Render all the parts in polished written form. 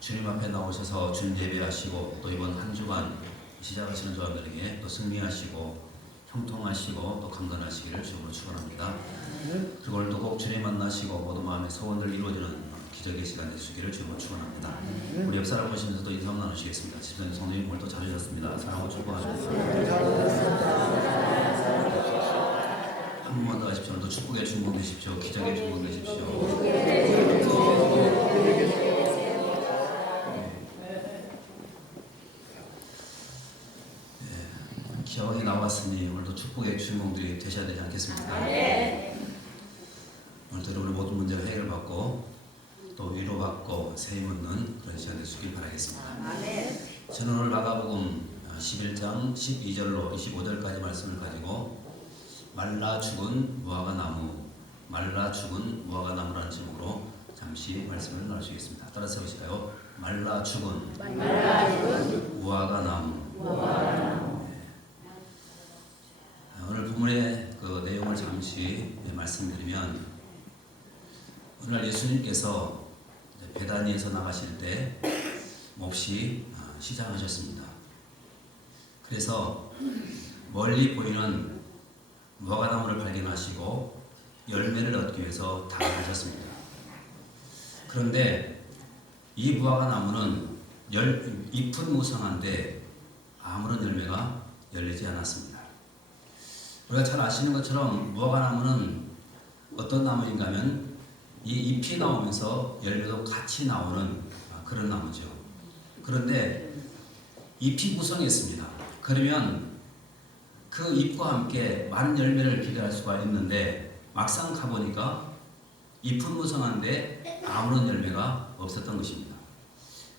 주님 앞에 나오셔서 주님 예배하시고 또 이번 한 주간 시작하시는 저들에게 또 승리하시고 형통하시고 또 강건하시기를 주님으로 축원합니다. 그리고 오늘도 꼭 주님 만나시고 모든 마음의 소원들 이루어지는 기적의 시간 되시기를 주님으로 축원합니다. 우리 옆 사람 보시면서 또 인사 나누시겠습니다. 집사님 성도님 오늘도 잘 오셨습니다. 사랑하고 축복하십니다. 한 번 더 하십시오. 오늘도 축복의 주인공 되십시오. 기적의 주인공 되십시오. 기억이 나왔으니 오늘도 축복의 주인공들이 되셔야 되지 않겠습니까? 오늘도 여러분의 모든 문제가 해결받고 또 위로받고 세임 얻는 그런 시간 되시길 바라겠습니다. 저는 오늘 마가복음 11장 12절로 25절까지 말씀을 가지고 말라 죽은 무화과 나무라는 제목으로 잠시 말씀을 나누시겠습니다. 따라서 해보실까요? 말라 죽은 무화과 나무. 오늘 본문의 그 내용을 잠시 말씀드리면, 오늘 예수님께서 베다니에서 나가실 때 몹시 시장하셨습니다. 그래서 멀리 보이는 무화과나무를 발견하시고 열매를 얻기 위해서 다가가셨습니다. 그런데 이 무화과나무는 잎은 무성한데 아무런 열매가 열리지 않았습니다. 우리가 잘 아시는 것처럼 무화과나무는 어떤 나무인가 하면 이 잎이 나오면서 열매도 같이 나오는 그런 나무죠. 그런데 잎이 무성했습니다. 그러면 그 잎과 함께 많은 열매를 기대할 수가 있는데 막상 가보니까 잎은 무성한데 아무런 열매가 없었던 것입니다.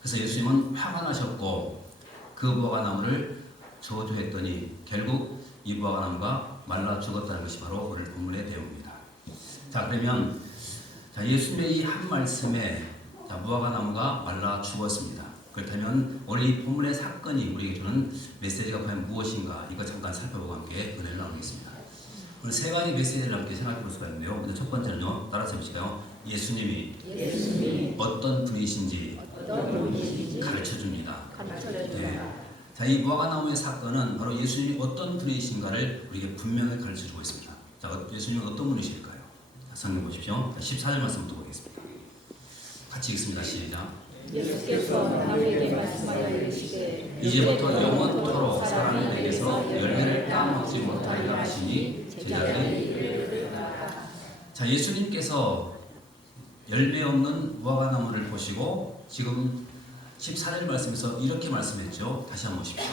그래서 예수님은 화가 나셨고 그 무화과나무를 저주했더니 결국 이 무화과나무가 말라 죽었다는 것이 바로 오늘 본문의 내용입니다. 자, 그러면 예수님의 이 한 말씀에 무화과나무가 말라 죽었습니다. 그렇다면 오늘 이 본문의 사건이 우리에게 주는 메시지가 과연 무엇인가, 이거 잠깐 살펴보고 함께 은혜를 나누겠습니다. 오늘 세 가지 메시지를 함께 생각해 볼 수가 있는데요. 먼저 첫 번째는요, 따라서 해보실까요? 예수님이 어떤 분이신지 가르쳐 줍니다. 자, 이 무화과나무의 사건은 바로 예수님이 어떤 분이신가를 우리에게 분명히 가르쳐 주고 있습니다. 자, 예수님은 어떤 분이실까요? 성경 보십시오. 14절 말씀부터 보겠습니다. 같이 읽습니다. 시작. 예수께서 나에게 말씀하여 이르시되 이제부터 영원토록 사람에게서 열매를 따먹지 못하리라 하시니 제자들이 자, 예수님께서 열매 없는 무화과나무를 보시고 지금 14절 말씀에서 이렇게 말씀했죠. 다시 한번 보십시오.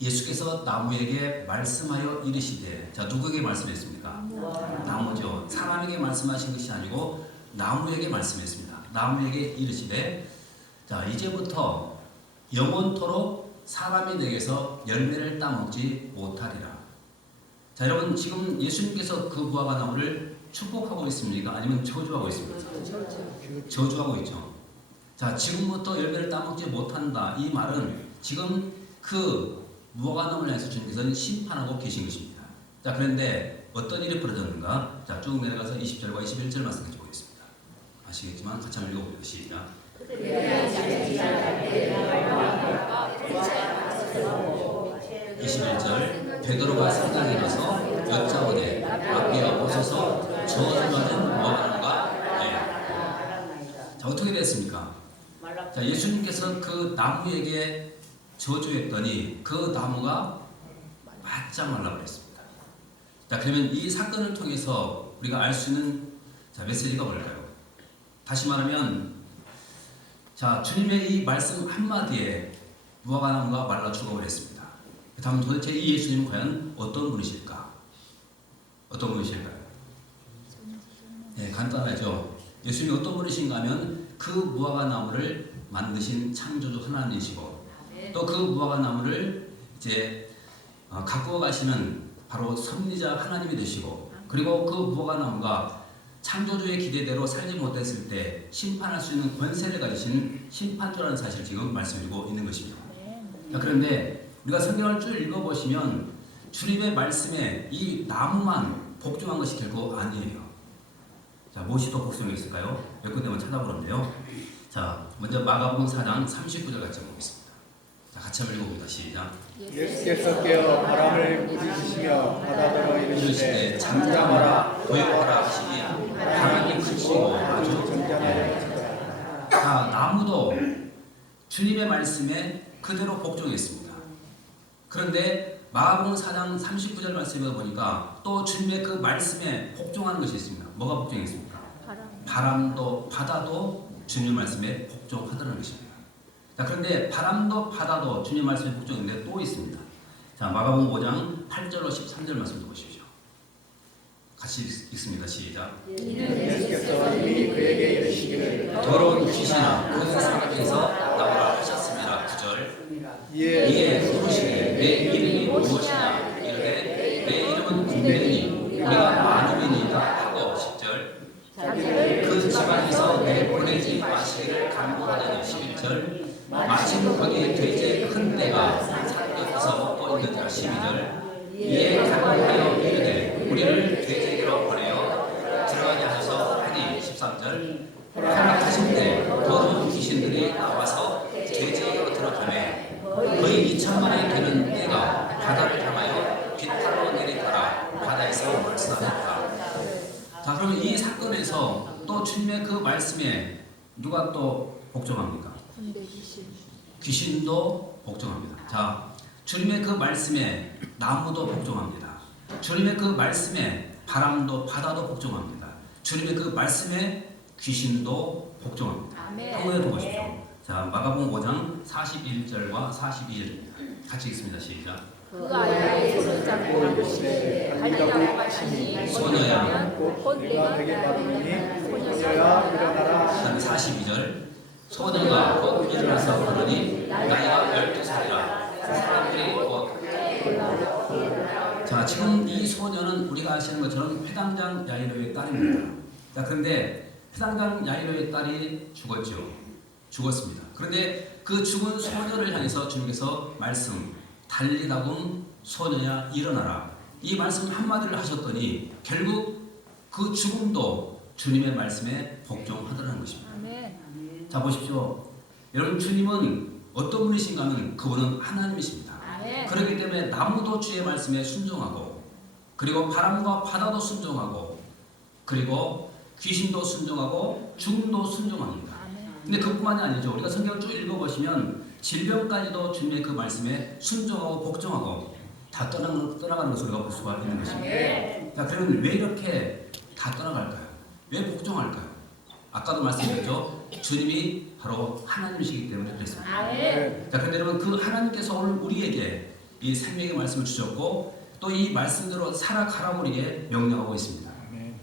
예수께서 나무에게 말씀하여 이르시되, 자, 누구에게 말씀했습니까? 나무죠. 사람에게 말씀하신 것이 아니고 나무에게 말씀했습니다. 나무에게 이르시되, 자, 이제부터 영원토록 사람이 내게서 열매를 따먹지 못하리라. 자, 여러분, 지금 예수님께서 그 무화과나무를 축복하고 있습니까? 아니면 저주하고 있습니까? 저주하고 있죠. 자, 지금부터 열매를 따먹지 못한다. 이 말은 지금 그 무화과나무를 향해서 주님께서는 심판하고 계신 것입니다. 자, 그런데 어떤 일이 벌어졌는가? 자, 쭉 내려가서 20절과 21절 말씀까지 보겠습니다. 아시겠지만 같이 한번 읽어보죠. 시작. 21절. 베드로가 성당에 가서 여짜오되 rabbi야 보소서 저주받은 무화과나무가 자, 어떻게 됐습니까? 자, 예수님께서 그 나무에게 저주했더니 그 나무가 바짝 말라버렸습니다. 자, 그러면 이 사건을 통해서 우리가 알 수 있는 메시지가 뭘까요? 다시 말하면, 자, 주님의 이 말씀 한마디에 무화과나무가 말라 죽어버렸습니다. 다음 도대체 이 예수님은 과연 어떤 분이실까? 어떤 분이실까요? 네, 간단하죠. 예수님이 어떤 분이신가 하면 그 무화과나무를 만드신 창조주 하나님이시고 또 그 무화과나무를 이제 갖고 가시는 바로 섭리자 하나님이 되시고, 그리고 그 무화과나무가 창조주의 기대대로 살지 못했을 때 심판할 수 있는 권세를 가지신 심판주라는 사실을 지금 말씀드리고 있는 것입니다. 자, 그런데 우리가 성경을 쭉 읽어보시면 주님의 말씀에 이 나무만 복종한 것이 결코 아니에요. 자, 무엇이 더 복종이 있을까요? 몇 군데만 찾아보는데요. 자, 먼저 마가복음 4장 39절 같이 보겠습니다. 자, 같이 한번 읽어봅니다. 시작. 예수께서 깨어 바람을 부르시며 바다더러 이르시되 잠잠하라 고요하라 하시니 바람이 그치고 아주 전전하여 자, 나무도 주님의 말씀에 그대로 복종했습니다. 그런데 마가복음 4장 39절 말씀에 보니까 또 주님의 그 말씀에 복종하는 것이 있습니다. 뭐가 복종했습니까? 바람도 바다도 주님 말씀에 복종하더라는 것입니다. 자, 그런데 바람도 바다도 주님 말씀에 복종했는데 또 있습니다. 자, 마가복음 5장 8절로 13절 말씀도 보십시오. 같이 읽습니다. 시작. 예수께서 이미 그에게 이르시기를 더러운 귀신아 그 사람에게서 나오라 하셨습니다. 9절. 이에 물으시되 내 이름이 무엇이냐 이르되 내 이름은 분명히 우리가 많음이니이다 하고 10절. 그 지방에서 내 보내지 마시기를 간구하더니 11절. 마침 거기에 돼지의 큰 떼가 산끝에서 먹고 있는지라 12절. 이에 간구하여 이르되 우리를 돼지에게로 보내어 들어가게 하소서 하니 13절. 허락하신데 더러운 귀신들이 나와서 돼지에게로 들어가매 거의 2천만이 되는 떼가 바다를 향하여 뒷탈로 내리더라 바다에서 벌써 자, 그러면 이 사건에서 또 주님의 그 말씀에 누가 또 복종합니까? 귀신도 복종합니다. 자, 주님의 그 말씀에 나무도 복종합니다. 주님의 그 말씀에 바람도 바다도 복종합니다. 주님의 그 말씀에 귀신도 복종합니다. 한번더 보십시오. 자, 마가복음 5장 41절과 42절입니다. 같이 읽습니다. 시작. 그 아이의 손을 잡고 이르시되 달리라고 하시니 소녀야 곧 내가 내게 내가 받으니 소녀야 일어나라 그다음에 42절. 소녀가 곧 일어나서 그러니 나이가 12살이라 사람들이 곧 자, 지금 이 소녀는 우리가 아시는 것처럼 회당장 야이로의 딸입니다. 자, 그런데 회당장 야이로의 딸이 죽었습니다. 그런데 그 죽은 소녀를 향해서 주님께서 말씀 달리다금 소녀야 일어나라 이 말씀 한마디를 하셨더니 결국 그 죽음도 주님의 말씀에 복종하더라는 것입니다. 자, 보십시오. 여러분, 주님은 어떤 분이신가 하면 그분은 하나님이십니다. 그렇기 때문에 나무도 주의 말씀에 순종하고 그리고 바람과 바다도 순종하고 그리고 귀신도 순종하고 죽음도 순종합니다. 근데 그뿐만이 아니죠. 우리가 성경을 쭉 읽어보시면 질병까지도 주님의 그 말씀에 순종하고 복종하고 다 떠나가는 것을 우리가 볼 수가 있는 것입니다. 자, 그러면 왜 이렇게 다 떠나갈까요? 왜 복종할까요? 아까도 말씀드렸죠. 주님이 바로 하나님이시기 때문에 그랬습니다. 자, 그런데 여러분, 그 하나님께서 오늘 우리에게 이 생명의 말씀을 주셨고 또 이 말씀대로 살아가라고 우리에게 명령하고 있습니다.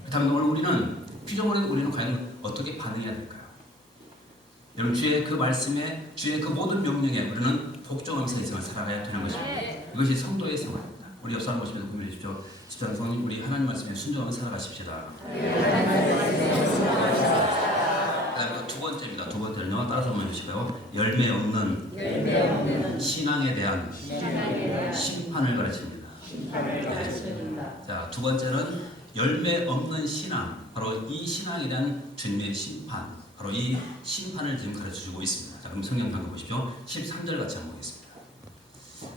그렇다면 오늘 우리는 피조물인 우리는 과연 어떻게 반응해야 될까요? 여러분, 주의 그 말씀에 주의 그 모든 명령에 우리는 복종하면서 인생을 살아가야 되는 것입니다. 이것이 성도의 생활입니다. 우리 옆 사람 보시면서 고민해 주십시오. 집사람 성님, 우리 하나님 말씀에 순종하면서 살아가십시다. 그다음에 두 번째입니다. 두 번째는요, 따라서 한번 해주시고요. 열매 없는 신앙에 대한 심판을 가르칩니다. 자, 두 번째는 열매 없는 신앙, 바로 이 신앙에 대한 주님의 심판, 바로 이 심판을 지금 가르쳐주고 있습니다. 자, 그럼 성경 방금 보십시오. 13절 같이 한번 보겠습니다.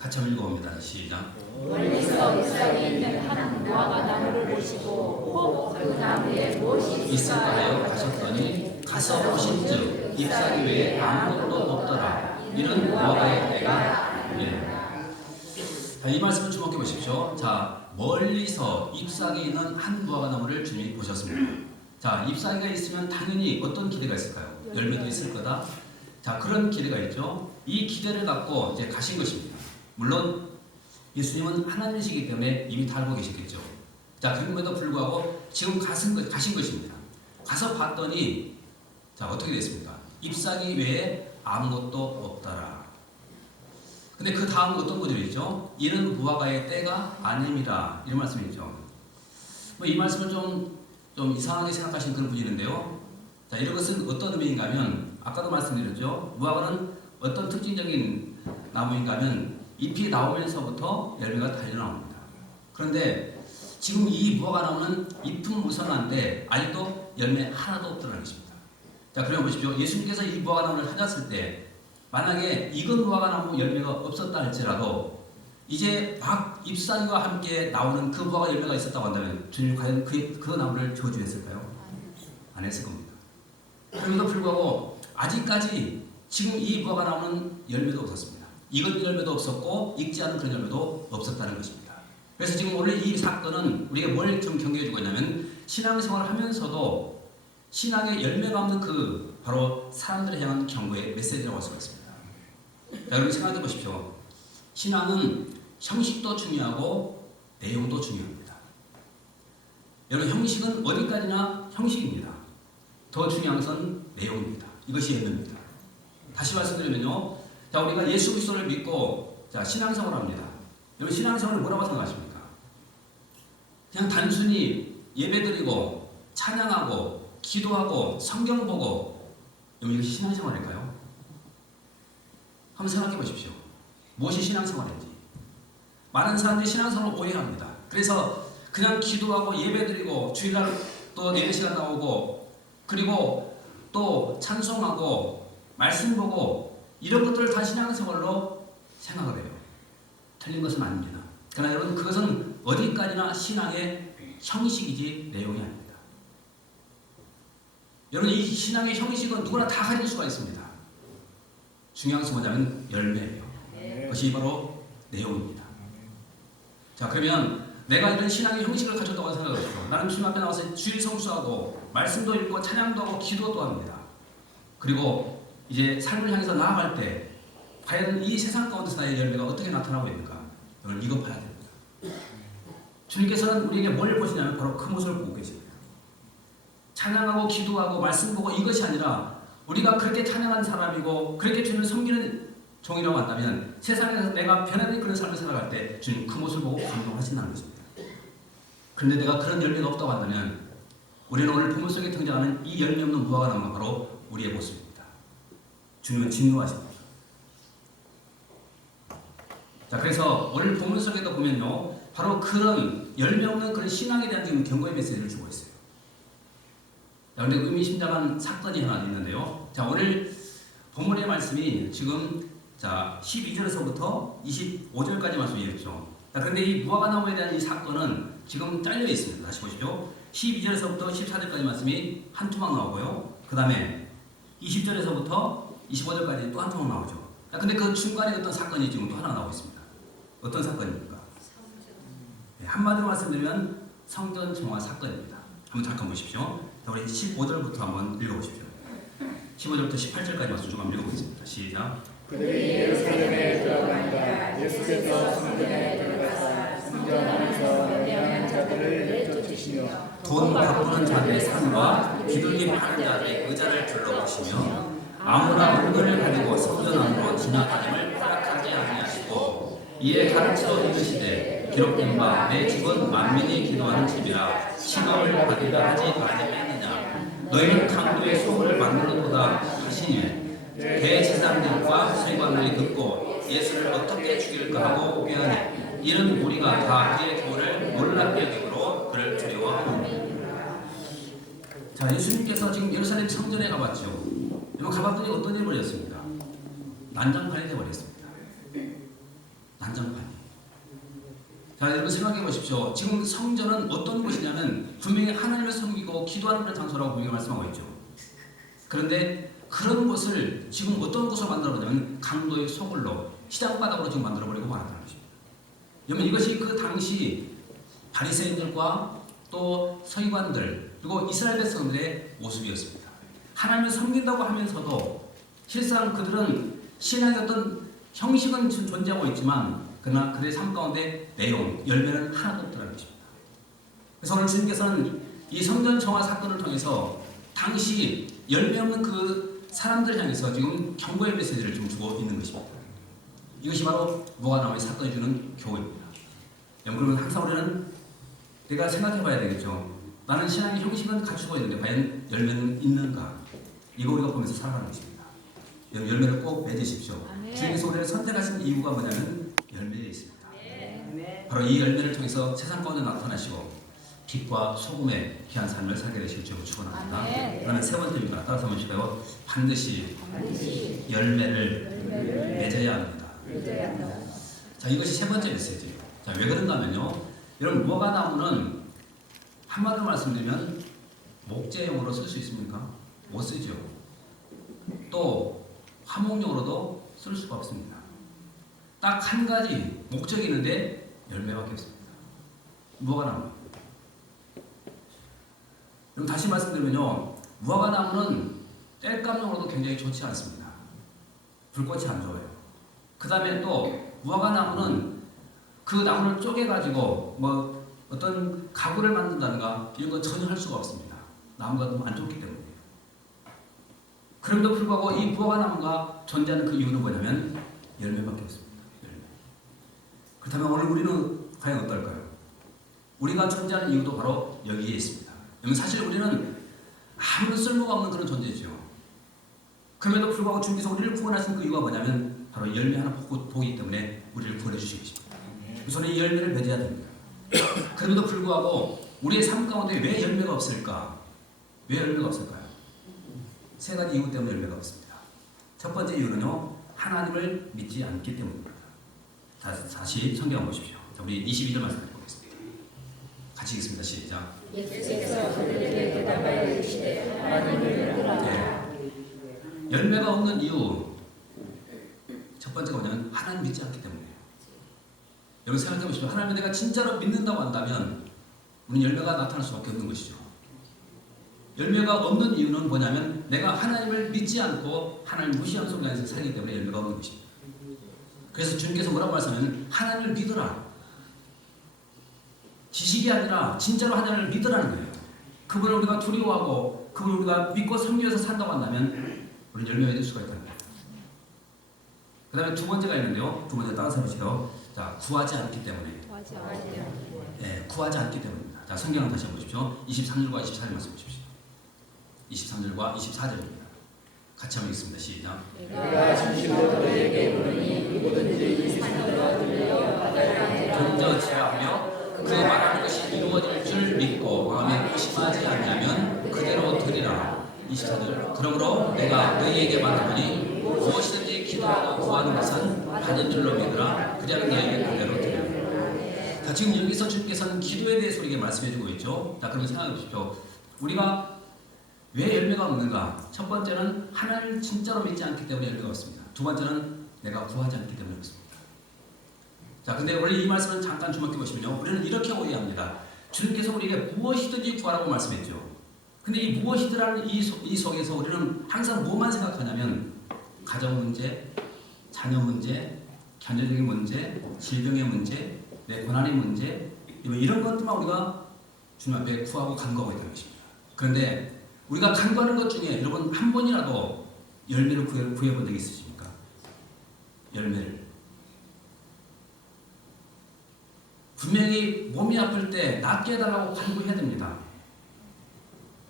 같이 한번 읽어봅니다. 시작. 멀리서 잎사귀에 있는 한 무화과 나무를 보시고 혹 그 나무에 무엇이 있을까 하여 가셨더니 가서 보신즉 잎사귀 외에 아무것도 없더라. 이는 무화과의 때가 자, 이 말씀을 주목해 보십시오. 자, 멀리서 잎사귀 있는 한 무화과 나무를 주님이 보셨습니다. 자, 잎사귀가 있으면 당연히 어떤 기대가 있을까요? 열매도 있을 거다. 자, 그런 기대가 있죠. 이 기대를 갖고 이제 가신 것입니다. 물론 예수님은 하나님이시기 때문에 이미 다 알고 계셨겠죠. 자, 그럼에도 불구하고 지금 가신 것입니다. 가서 봤더니 자, 어떻게 됐습니까? 잎사귀 외에 아무것도 없더라. 근데 그 다음 어떤 구절이 있죠? 이는 무화과의 때가 아님이라, 이런 말씀이 있죠. 이 말씀을 좀 이상하게 생각하시는 그런 분이 있는데요. 자, 이런 것은 어떤 의미인가 하면 아까도 말씀드렸죠. 무화과는 어떤 특징적인 나무인가 하면 잎이 나오면서부터 열매가 달려나옵니다. 그런데 지금 이 무화과 나무는 잎은 무성한데 아직도 열매 하나도 없더라는 것입니다. 자, 그럼 보십시오. 예수님께서 이 무화과나무를 하셨을 때 만약에 익은 무화과나무 열매가 없었다 할지라도 이제 막 잎사귀와 함께 나오는 그 무화과 열매가 있었다고 한다면 주님 과연 그 나무를 저주했을까요? 안 했을 겁니다. 그럼에도 불구하고 아직까지 지금 이 무화과나무는 열매도 없었습니다. 익은 열매도 없었고 익지 않은 그런 열매도 없었다는 것입니다. 그래서 지금 오늘 이 사건은 우리가 뭘 좀 경계해주고 있냐면 신앙생활을 하면서도 신앙의 열매가 없는 그 바로 사람들을 향한 경고의 메시지라고 할 수가 있습니다. 자, 여러분 생각해 보십시오. 신앙은 형식도 중요하고 내용도 중요합니다. 여러분 형식은 어디까지나 형식입니다. 더 중요한 것은 내용입니다. 이것이 열매입니다. 다시 말씀드리면요. 자, 우리가 예수 그리스도를 믿고 자, 신앙생활을 합니다. 여러분 신앙생활을 뭐라고 생각하십니까? 그냥 단순히 예배드리고 찬양하고 기도하고 성경 보고 여러분 이것이 신앙생활일까요? 한번 생각해 보십시오. 무엇이 신앙생활인지. 많은 사람들이 신앙생활을 오해합니다. 그래서 그냥 기도하고 예배드리고 주일날 또 예배 시간 나오고 그리고 또 찬송하고 말씀 보고 이런 것들을 다 신앙생활로 생각을 해요. 틀린 것은 아닙니다. 그러나 여러분 그것은 어디까지나 신앙의 형식이지 내용이 아닙니다. 여러분 이 신앙의 형식은 누구나 다 가질 수가 있습니다. 중요한 것은 뭐냐면 열매예요. 그것이 바로 내용입니다. 자, 그러면 내가 이런 신앙의 형식을 가졌다고 생각하십시오. 나는 주님 앞에 나와서 주일 성수하고 말씀도 읽고 찬양도 하고 기도도 합니다. 그리고 이제 삶을 향해서 나아갈 때 과연 이 세상 가운데서 나의 열매가 어떻게 나타나고 있는가 이걸 이거 봐야 됩니다. 주님께서는 우리에게 뭘 보시냐면 바로 그 모습을 보고 계십니다. 찬양하고 기도하고 말씀 보고 이것이 아니라 우리가 그렇게 찬양한 사람이고 그렇게 주님을 섬기는 종이라고 한다면 세상에서 내가 편안히 그런 삶을 살아갈 때 주님 그 모습을 보고 감동하신다는 것입니다. 그런데 내가 그런 열매가 없다고 한다면 우리는 오늘 본문 속에 등장하는 이 열매 없는 무화과나무가 바로 우리의 모습입니다. 주님은 진노하십니다. 자, 그래서 오늘 본문 속에도 보면요, 바로 그런 열매 없는 그런 신앙에 대한 지금 경고의 메시지를 주고 있어요. 자, 근데 의미심장한 사건이 하나 있는데요. 자, 오늘 본문의 말씀이 지금 자 12절에서부터 25절까지 말씀이었죠. 자, 그런데 이 무화과나무에 대한 이 사건은 지금 잘려 있습니다. 다시 보십시오. 12절에서부터 14절까지 말씀이 한 토막 나오고요. 그 다음에 20절에서부터 25절까지 또 한 토막 나오죠. 자, 근데 그 중간에 어떤 사건이 지금 또 하나 나오고 있습니다. 어떤 사건입니까? 네, 한마디로 말씀드리면 성전 정화 사건입니다. 한번 잠깐 보십시오. 자, 우리 15절부터 한번 읽어보십시오. 15절부터 18절까지 말씀 좀 한번 읽어보겠습니다. 시작. 그들이 예루살렘에 들어가니까 예수께서 성전에 들어가사 성전 안에서 연애하는 자들을 내쫓으시며 돈 바꾸는 자들의 산과 비둘기 파는 자들의 의자를 둘러보시며 아무나 물건을 가지고 성전 안으로 지나가림을 허락하지 아니하시고 이에 가르쳐 이르시되 기록된 바 내 집은 만민이 기도하는 집이라 시험을 받으려 하지 아니하느냐. 너희는 강도의 소를 만들었도다 하시니 대제사장들과 서기관들이 듣고 예수를 어떻게 죽일까 하고 꾀하니 이는 우리가 다 그의 교훈을 놀랍게 여김으로 그를 두려워하노니. 자, 예수님께서 지금 예루살렘 성전에 가봤죠. 여러분 가봤더니 어떤 일이 벌어졌습니다. 난장판이 되어버렸습니다. 난장판이. 자, 여러분 생각해 보십시오. 지금 성전은 어떤 곳이냐면 분명히 하나님을 섬기고 기도하는 그런 장소라고 분명히 말씀하고 있죠. 그런데 그런 곳을 지금 어떤 곳으로 만들어버리냐면 강도의 소굴로 시장바닥으로 지금 만들어버리고 말았다는 것입니다. 여러분 이것이 그 당시 바리새인들과 또 서기관들 그리고 이스라엘 백성들의 모습이었습니다. 하나님을 섬긴다고 하면서도 실상 그들은 신앙의 어떤 형식은 존재하고 있지만 그러나 그들의 삶 가운데 내용, 열매는 하나도 없다는 것입니다. 그래서 오늘 주님께서는 이 성전 정화 사건을 통해서 당시 열매 없는 그 사람들 향해서 지금 경고의 메시지를 좀 주고 있는 것입니다. 이것이 바로 무화과나무의 사건이 주는 교훈입니다. 그러면 항상 우리는 내가 생각해 봐야 되겠죠. 나는 신앙의 형식은 갖추고 있는데 과연 열매는 있는가? 이거 우리가 보면서 살아가는 것입니다. 열매를 꼭 맺으십시오. 주님께서 우리를 선택하신 이유가 뭐냐면 열매에 있습니다. 바로 이 열매를 통해서 세상 가운데 나타나시고 빛과 소금의 귀한 삶을 살게 되실 줄 축원합니다. 아멘. 그러면 세 번째입니다. 따라서 한번 보실까요? 반드시 열매를 맺어야 합니다. 자, 이것이 세 번째 메시지예요. 자, 왜 그런가 하면요. 여러분, 무화과 나무는 한마디로 말씀드리면 목재용으로 쓸 수 있습니까? 못 쓰죠. 또 화목용으로도 쓸 수가 없습니다. 딱 한 가지 목적이 있는데 열매밖에 없습니다. 무화과 나무. 그럼 다시 말씀드리면요, 무화과 나무는 땔감용으로도 굉장히 좋지 않습니다. 불꽃이 안 좋아요. 그 다음에 또 무화과 나무는 그 나무를 쪼개가지고 뭐 어떤 가구를 만든다든가 이런 거 전혀 할 수가 없습니다. 나무가 너무 안 좋기 때문에. 그럼에도 불구하고 이 무화과 나무가 존재하는 그 이유는 뭐냐면 열매밖에 없습니다. 열매. 그렇다면 오늘 우리는 과연 어떨까요? 우리가 존재하는 이유도 바로 여기에 있습니다. 사실 우리는 아무런 쓸모가 없는 그런 존재죠. 그럼에도 불구하고 주님께서 우리를 구원하신 그 이유가 뭐냐면 바로 열매 하나 보기 때문에 우리를 구원해 주시고 계십니다. 그래서 이 열매를 맺어야 됩니다. 그럼에도 불구하고 우리의 삶 가운데 왜 열매가 없을까? 왜 열매가 없을까요? 세 가지 이유 때문에 열매가 없습니다. 첫 번째 이유는요, 하나님을 믿지 않기 때문입니다. 다시 성경 보십시오. 자, 우리 22절 말씀 보겠습니다. 같이 읽습니다. 시작. 예수께서 그들에게 대답하여 이르시되 하나님을 믿으라. 열매가 없는 이유 첫 번째가 뭐냐면 하나님 믿지 않기 때문이에요. 여러분 생각해 보십시오. 하나님을 내가 진짜로 믿는다고 한다면 우리는 열매가 나타날 수밖에 없는 것이죠. 열매가 없는 이유는 뭐냐면 내가 하나님을 믿지 않고 하나님을 무시하는 속에 안에서 살기 때문에 열매가 없는 것입니다. 그래서 주님께서 뭐라고 말씀하시냐면 하나님을 믿어라. 지식이 아니라 진짜로 하나님을 믿으라는 거예요. 그분을 우리가 두려워하고 그분을 우리가 믿고 섬기면서 산다고 한다면 우리는 열매 맺을 수가 있다는 거예요. 그 다음에 두 번째가 있는데요. 두 번째 따라서 보시죠. 자, 구하지 않기 때문에. 네, 구하지 않기 때문입니다. 자, 성경을 다시 보십시오. 23절과 24절 말씀 보십시오. 23절과 24절입니다. 같이 한번 읽습니다. 시작. 내가 진실로 너희에게 이르노니 누구든지 이 산으로 들려 바다를 먼저 제하며 그 말하는 것이 이루어질 줄 믿고 마음에 의심하지 않냐면 그대로 되리라. 24절. 그러므로 내가 너희에게 말하노니 무엇이든지 기도하고 구하는 것은 받은 줄로 믿으라. 그리하면 너희에게 그대로 되리라. 자, 지금 여기서 주님께서는 기도에 대해서 우리에게 말씀해주고 있죠. 자, 그러면 생각해 보십시오. 우리가 왜 열매가 없는가? 첫 번째는 하나님을 진짜로 믿지 않기 때문에 열매가 없습니다. 두 번째는 내가 구하지 않기 때문에 없습니다. 자, 근데 우리 이 말씀은 잠깐 주목해 보시면요, 우리는 이렇게 오해합니다. 주님께서 우리에게 무엇이든지 구하라고 말씀했죠. 근데 이 무엇이더라는 이 속에서 우리는 항상 뭐만 생각하냐면 가정 문제, 자녀 문제, 경제적인 문제, 질병의 문제, 내 고난의 문제, 이런 것들만 우리가 주님 앞에 구하고 간구하고 있다는 것입니다. 그런데 우리가 간구하는 것 중에 여러분 한 번이라도 열매를 구해본 적이 있으십니까? 열매를. 분명히 몸이 아플 때 낫게 해달라고 간구해야 됩니다.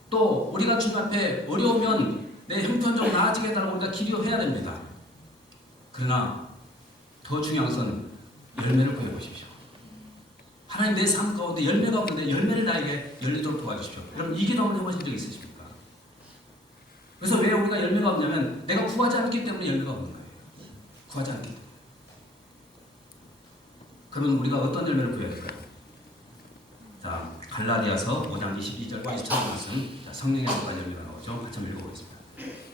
또 우리가 주님 앞에 어려우면 내 형편 좀 나아지게 해달라고 우리가 기도해야 됩니다. 그러나 더 중요한 것은 열매를 구해보십시오. 하나님 내 삶 가운데 열매가 없는데 열매를 나에게 열리도록 도와주십시오. 여러분 이 기도 한번 해보신 적 있으십니까? 그래서 왜 우리가 열매가 없냐면 내가 구하지 않기 때문에 열매가 없는 거예요. 구하지 않기 때문에. 그러면 우리가 어떤 열매를 구해야 될까요? 자, 갈라디아서 5장 22절과 24절 말씀. 자, 성령의 선한 열매가 나오죠. 같이 한번 읽어보겠습니다.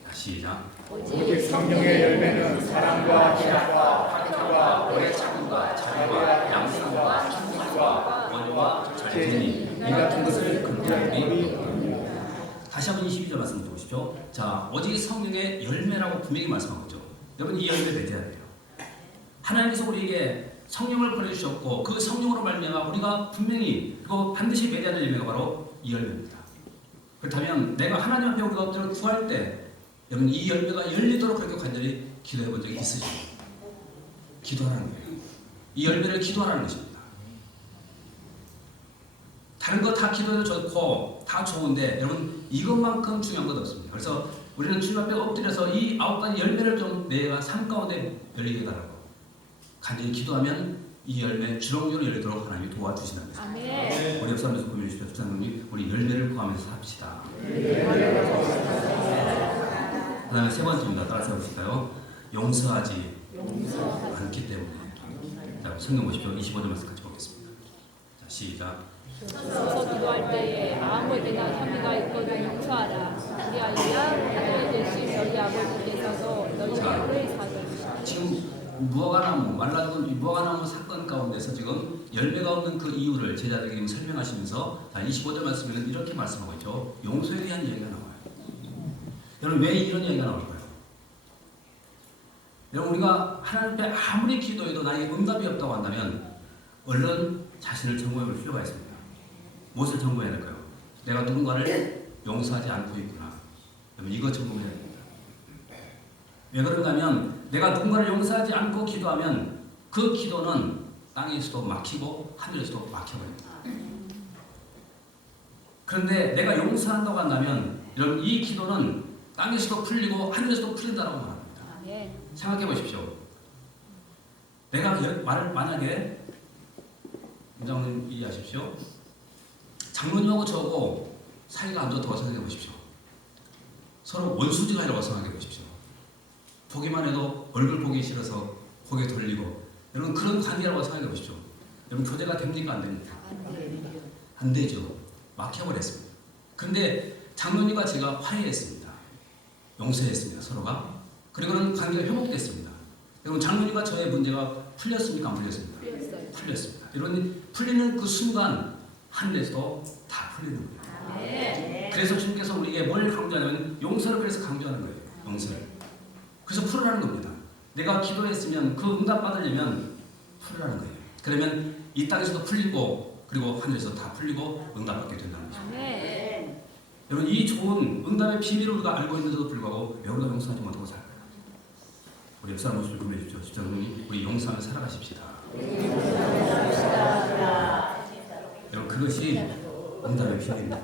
자, 시작. 오직 성령의 열매는 사랑과 희락과 화평과 오래 참음과 자비와 양심과 충성과 원효와 절제니 이 같은 것을 근절히 다시 한번 22절 말씀 보십시오. 자, 오직 성령의 열매라고 분명히 말씀하고 있죠. 여러분 이 열매 맺어야 돼요. 하나님께서 우리에게 성령을 보내주셨고 그 성령으로 말미암아 우리가 분명히 그거 반드시 맺어야 될 열매가 바로 이 열매입니다. 그렇다면 내가 하나님 앞에 우리가 엎드려 구할 때 여러분 이 열매가 열리도록 그렇게 간절히 기도해 본 적이 있으십니까? 기도하라는 거예요. 이 열매를 기도하라는 것입니다. 다른 거 다 기도해도 좋고 다 좋은데 여러분 이것만큼 중요한 것 없습니다. 그래서 우리는 주님 앞에 엎드려서 이 9가지 열매를 좀 내가 삶 가운데 열리게 해달라고 간절히 기도하면 이 열매 주렁주렁 열리도록 하나님이 도와주시는 거죠. 아멘. 우리 옆사람에서 고민해 주십시오. 집사님이 우리 열매를 구하면서 삽시다. 그 다음에 세 번째입니다. 따라서 해보실까요? 용서하지 않기 때문에. 자, 성경 보십시오. 25절 말씀 같이 보겠습니다. 자, 시작. 서서 기도할 때에 아무에게나 혐의가 있거든 용서하라. 그리하여야 하나님 되신 너희 아버지께서도 너희 죄를 사하여 주시리라. 지금 무화과나무, 말라 죽은 이 무화과나무 사건 가운데서 지금 열매가 없는 그 이유를 제자들에게 설명하시면서 25절 말씀에는 이렇게 말씀하고 있죠. 용서에 대한 이야기가 나와요. 여러분 왜 이런 이야기가 나올까요? 여러분 우리가 하나님 앞에 아무리 기도해도 나에게 응답이 없다고 한다면 얼른 자신을 점검해 볼 필요가 있습니다. 무엇을 점검해야 될까요? 내가 누군가를 용서하지 않고 있구나. 여러분 이거 점검해야 됩니다. 왜 그런가 하면 내가 누군가를 용서하지 않고 기도하면 그 기도는 땅에서도 막히고 하늘에서도 막혀버립니다. 그런데 내가 용서한다고 한다면 여러분 이 기도는 땅에서도 풀리고 하늘에서도 풀린다고 말합니다. 아멘. 생각해 보십시오. 내가 만약에 인장님 이해하십시오. 장로님하고 저하고 사이가 안 좋다고 생각해 보십시오. 서로 원수지간이라고 생각해 보십시오. 보기만 해도 얼굴 보기 싫어서 고개 돌리고 여러분 그런 관계라고 생각해 보십시오. 여러분 교제가 됩니까? 안 됩니까? 안 되죠. 막혀버렸습니다. 그런데 장로님과 제가 화해했습니다. 용서했습니다. 서로가. 그리고는 관계가 회복됐습니다. 여러분 장로님과 저의 문제가 풀렸습니까? 안 풀렸습니까? 풀렸습니다. 여러분 풀리는 그 순간 하늘에서도 다 풀리는 거예요. 그래서 주님께서 우리에게 뭘 강조하냐면 용서를 그래서 강조하는 거예요. 용서를. 그래서 풀으라는 겁니다. 내가 기도했으면 그 응답 받으려면 풀으라는 거예요. 그러면 이 땅에서도 풀리고 그리고 하늘에서 다 풀리고 응답받게 된다는 거죠. 여러분 이 좋은 응답의 비밀을 우리가 알고 있는데도 불구하고 왜 우리가 용서하지 못하고 살까요? 우리 역사의 모습을 고민해 주십시오. 집사님 우리 용서하며 살아가십시다. 여러분 그것이 응답의 비밀입니다.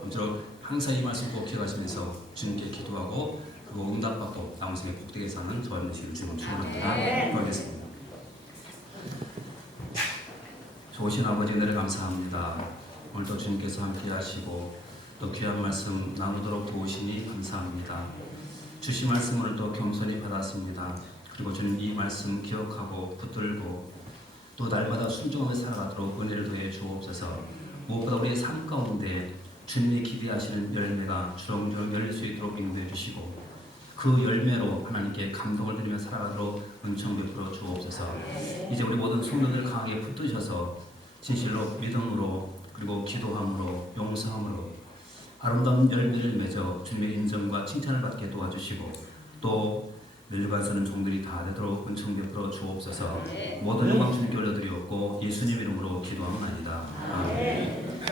아무쪼록 항상 이 말씀 꼭 기억하시면서 주님께 기도하고 그리고 응답받고 남은 생에 복되게 사는 저와 모시기를 주님 축원합니다. 기도하겠습니다. 좋으신 아버지 은혜를 감사합니다. 오늘도 주님께서 함께 하시고 또 귀한 말씀 나누도록 도우시니 감사합니다. 주신 말씀을 또 겸손히 받았습니다. 그리고 주님 이 말씀 기억하고 붙들고 또 날마다 순종하며 살아가도록 은혜를 더해 주옵소서. 무엇보다 우리의 삶 가운데 주님이 기대하시는 열매가 주렁주렁 열릴 수 있도록 인도해 주시고 그 열매로 하나님께 감동을 드리며 살아가도록 은총 베풀어 주옵소서. 이제 우리 모든 성도들 강하게 붙드셔서 진실로 믿음으로 그리고 기도함으로 용서함으로 아름다운 열매를 맺어 주님의 인정과 칭찬을 받게 도와주시고 또 늙어가서는 종들이 다 되도록 은총 베풀어 주옵소서. 모든 영광 주님께 올려드리옵고 예수님 이름으로 기도하옵나이다. 아멘.